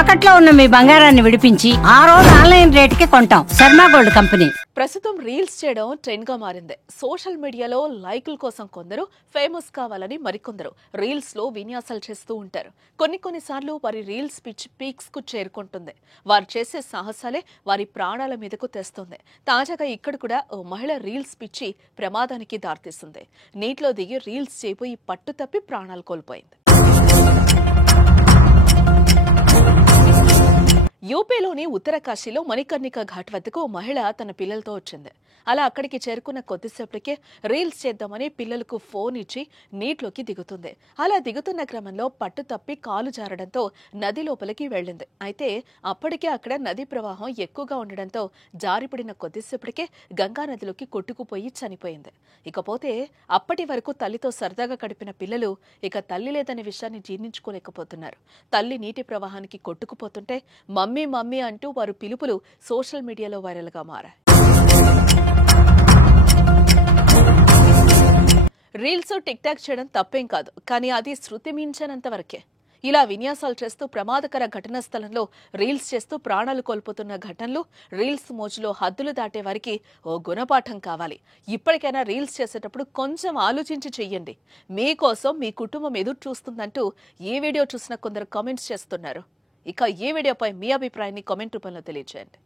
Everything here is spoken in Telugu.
తాకట్లో ఉన్న మీ బంగారాన్ని విడిపించి ఆ రోజు ఆన్లైన్ రేటుకి కొంటాం. Sharma gold company. ప్రస్తుతం రీల్స్ చేయడం ట్రెండ్ గా మారింది. సోషల్ మీడియాలో లైకుల కోసం కొందరు, ఫేమస్ కావాలని మరికొందరు రీల్స్ లో విన్యాసాలు చేస్తూ ఉంటారు. కొన్నిసార్లు వారి రీల్స్ పిచ్ పీక్స్ కు చేరుకుంటుంది. వారు చేసే సాహసాలే వారి ప్రాణాల మీదకు తెస్తుంది. తాజాగా ఇక్కడ కూడా ఓ మహిళ రీల్స్ పిచ్చి ప్రమాదానికి దారితీస్తుంది. నీటిలో దిగి రీల్స్ చేయబోయి పట్టు తప్పి ప్రాణాలు కోల్పోయింది. యూపీలోని ఉత్తరకాశీలో మణికర్ణిక ఘాట్ వద్దకు మహిళ తన పిల్లలతో వచ్చింది. అలా అక్కడికి చేరుకున్న కొద్దిసేపటికే రీల్స్ చేద్దామని పిల్లలకు ఫోన్ ఇచ్చి నీటిలోకి దిగుతుంది. అలా దిగుతున్న క్రమంలో పట్టు తప్పి కాలు జారడంతో నది లోపలికి వెళ్లింది. అయితే అప్పటికే అక్కడ నదీ ప్రవాహం ఎక్కువగా ఉండడంతో జారిపడిన కొద్దిసేపటికే గంగా నదిలోకి కొట్టుకుపోయి చనిపోయింది. ఇకపోతే అప్పటి వరకు తల్లితో సరదాగా గడిపిన పిల్లలు ఇక తల్లి లేదనే విషయాన్ని జీర్ణించుకోలేకపోతున్నారు. తల్లి నీటి ప్రవాహానికి కొట్టుకుపోతుంటే మమ్మీ మమ్మీ అంటూ వారు పిలుపులు సోషల్ మీడియాలో వైరల్ గా మారాయి. రీల్స్ టిక్ టాక్ చేయడం తప్పేం కాదు, కానీ అది శృతి మించనంత వరకే. ఇలా విన్యాసాలు చేస్తూ ప్రమాదకర ఘటనా స్థలంలో రీల్స్ చేస్తూ ప్రాణాలు కోల్పోతున్న ఘటనలు, రీల్స్ మోజులో హద్దులు దాటే వారికి ఓ గుణపాఠం కావాలి. ఇప్పటికైనా రీల్స్ చేసేటప్పుడు కొంచెం ఆలోచించి చెయ్యండి. మీకోసం మీ కుటుంబం ఎదురు చూస్తుందంటూ ఈ వీడియో చూసిన కొందరు కామెంట్స్ చేస్తున్నారు. ఇక ఈ వీడియోపై మీ అభిప్రాయాన్ని కామెంట్ రూపంలో తెలియజేయండి.